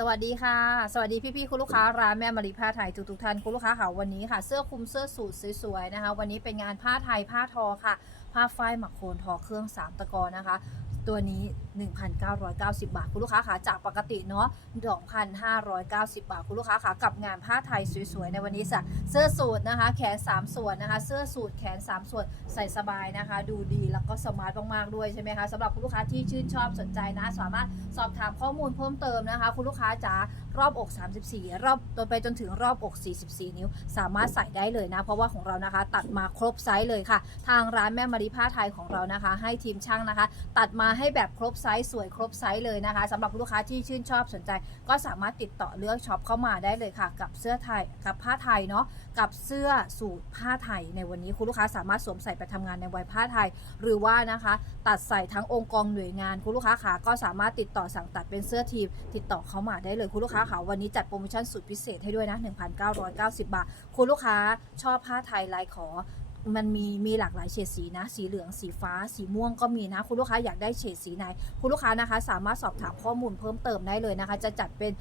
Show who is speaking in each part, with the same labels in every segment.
Speaker 1: สวัสดีค่ะ สวัสดีพี่ๆคุณลูกค้าร้านแม่มารีผ้าไทยทุกๆท่านคุณลูกค้าค่ะวันนี้ค่ะเสื้อคลุมเสื้อสูทสวยๆนะคะ วันนี้เป็นงานผ้าไทยผ้าทอค่ะ ผ้าฝ้ายหมักโคนทอเครื่องสามตะกอนะคะ ตัวนี้ 1,990 บาท คุณลูกค้าค่ะจากปกติเนาะ2,590 บาท คุณลูกค้าค่ะกับงานผ้าไทยสวยๆ ในวันนี้จ้ะเสื้อสูทนะคะ แขน 3 ส่วนนะคะ เสื้อสูทแขน 3 ส่วนใส่สบายนะคะ ดูดีแล้วก็สมาร์ทมากๆ ด้วยใช่ไหมคะสำหรับคุณลูกค้าที่ชื่นชอบสนใจนะ สามารถสอบถามข้อมูลเพิ่มเติมนะคะ คุณลูกค้าจ๋ารอบอก 34 รอบจนไปจนถึงรอบอก 44 นิ้ว สามารถใส่ได้เลยนะ เพราะว่าของเรานะคะ ตัดมาครบไซส์เลยค่ะ ทางร้านแม่มารีผ้าไทยของเรานะคะ ให้ทีมช่างนะคะ ตัดมาให้แบบครบไซส์สวยครบไซส์เลยนะคะสำหรับลูกค้าที่ชื่นชอบสนใจ ก็สามารถติดต่อเลือกช็อปเข้ามาได้เลยค่ะ กับเสื้อไทยกับผ้าไทยเนาะกับเสื้อสูทผ้าไทย ในวันนี้คุณลูกค้าสามารถสวมใส่ไปทำงานในวัยผ้าไทย หรือว่านะคะ ตัดใส่ทั้งองค์กรหน่วยงานคุณลูกค้าขาก็สามารถติดต่อสั่งตัดเป็นเสื้อทีม ติดต่อเข้ามาได้เลยคุณลูกค้าขาวันนี้จัดโปรโมชั่นสุดพิเศษให้ด้วยนะ 1,990 บาท คุณลูกค้าชอบผ้าไทยลายขอ มันมีมีหลากหลายเฉดสีนะ สีเหลืองสีฟ้า สีม่วงก็มีนะ คุณลูกค้าอยากได้เฉดสีไหน คุณลูกค้านะคะ สามารถสอบถามข้อมูลเพิ่มเติมได้เลยนะคะ จะจัดเป็น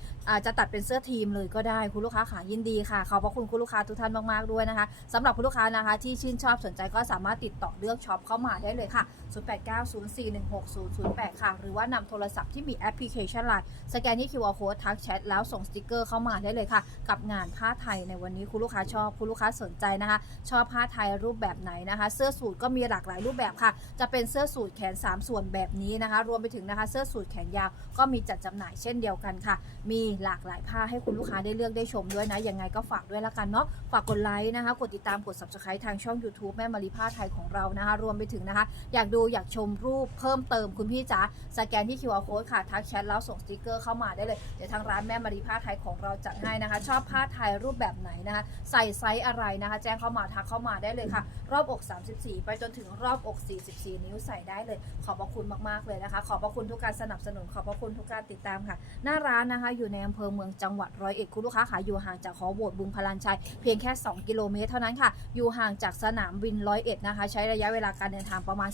Speaker 1: จะตัดเป็นเสื้อทีมเลยก็ได้คุณลูกค้าขายินดีค่ะขอบพระคุณคุณลูกค้าทุกท่านมากๆด้วยนะคะสำหรับคุณลูกค้านะคะ ที่ชื่นชอบสนใจก็สามารถติดต่อเลือกช็อปเข้ามาได้เลยค่ะ 0890416008 ค่ะ หรือว่านำโทรศัพท์ที่มีแอปพลิเคชันไลน์สแกนที่ QR code ทักแชทแล้วส่งสติกเกอร์เข้ามาได้เลยค่ะ กับงานผ้าไทยในวันนี้คุณลูกค้าชอบคุณลูกค้าสนใจนะคะ ชอบผ้าไทยรูปแบบไหนนะคะ เสื้อสูทก็มีหลากหลายรูปแบบค่ะ จะเป็นเสื้อสูทแขน 3 ส่วนแบบนี้นะคะ รวมไปถึงนะคะ เสื้อสูทแขนยาวก็มีจัดจำหน่ายเช่นเดียวกันค่ะ มีหลากหลายผ้าให้คุณลูกค้าได้เลือกได้ชมด้วยนะยังไงก็ฝากด้วยละกันเนาะฝากกดไลค์นะคะ กดติดตามกด subscribe ทางช่อง YouTube แม่มารีผ้าไทยของเรานะคะ รวมไปถึงนะคะ อยากดูอยากชมรูปเพิ่มเติมคุณพี่จ๋าสแกนที่ QR code ค่ะทักแชทแล้วส่งสติกเกอร์เข้ามาได้เลยเดี๋ยวทางร้านแม่มารีผ้าไทยของเราจัดให้นะคะ ชอบผ้าไทยรูปแบบไหนนะคะ ใส่ไซส์อะไรนะคะ แจ้งเข้ามาทักเข้ามาได้เลยค่ะค่ะ รอบอก 34 ไปจนถึงรอบอก 44 นิ้วใส่ได้เลย ขอบพระคุณมากๆเลยนะคะ ขอบพระคุณทุกการสนับสนุน ขอบพระคุณทุกการติดตามค่ะ หน้าร้านนะคะ อยู่ในอำเภอเมืองจังหวัดร้อยเอ็ดคุณลูกค้าค่ะอยู่ห่างจากหอโบสถ์บึงพลานชัยเพียงแค่ 2 กิโลเมตรเท่านั้นค่ะ อยู่ห่างจากสนามบินร้อยเอ็ดนะคะ ใช้ระยะเวลาการเดินทางประมาณ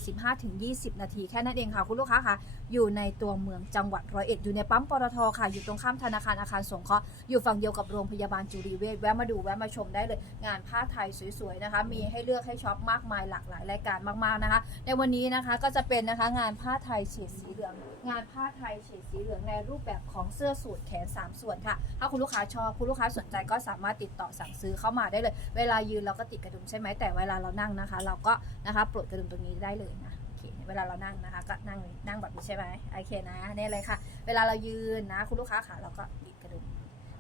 Speaker 1: 15-20 นาทีแค่นั้นเองค่ะคุณลูกค้าค่ะ อยู่ในตัวเมืองจังหวัดร้อยเอ็ดอยู่ในปั๊มปตทค่ะ อยู่ตรงข้ามธนาคารอาคารสงเคราะห์อยู่ฝั่งเดียวกับโรงพยาบาลจุรีเวชแวะมาดูแวะมาชมได้เลย งานผ้าไทยสวยๆนะคะ มีให้เลือกให้ช็อปมากมายหลากหลายรายการมากๆนะคะ ในวันนี้นะคะก็จะเป็นนะคะงานผ้าไทยเฉดสีเหลือง งานผ้าไทยเฉดสีเหลืองในรูปแบบของเสื้อสูทแขน 3 ส่วนค่ะ ถ้าคุณลูกค้าชอบคุณลูกค้าสนใจก็สามารถติดต่อสั่งซื้อเข้ามาได้เลย เวลายืนเราก็ติดกระดุมใช่ไหมแต่เวลาเรานั่งนะคะ เราก็นะคะปลดกระดุมตรงนี้ได้เลยนะโอเคเวลาเรานั่งนะคะ ก็นั่งนั่งแบบนี้ใช่ไหมโอเคนะนี่เลยค่ะ เวลาเรายืนนะ คุณลูกค้าค่ะเราก็บิดกระดุม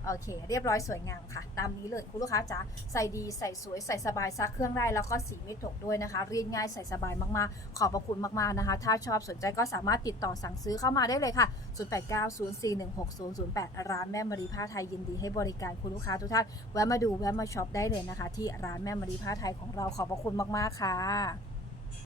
Speaker 1: โอเค เรียบร้อยสวยงามค่ะ ตามนี้เลยคุณลูกค้าจ๋าใส่ดีใส่สวยใส่สบายซักเครื่องได้แล้วก็สีไม่ตกด้วยนะคะ รีดง่ายใส่สบายมากๆ ขอบพระคุณมากๆนะคะ ถ้าชอบสนใจก็สามารถติดต่อสั่งซื้อเข้ามาได้เลยค่ะ 0890416008 ร้านแม่มารีผ้าไทยยินดีให้บริการคุณลูกค้าทุกท่านแวะมาดูแวะมาช็อปได้เลยนะคะ ที่ร้านแม่มารีผ้าไทยของเราขอบพระคุณมากๆค่ะ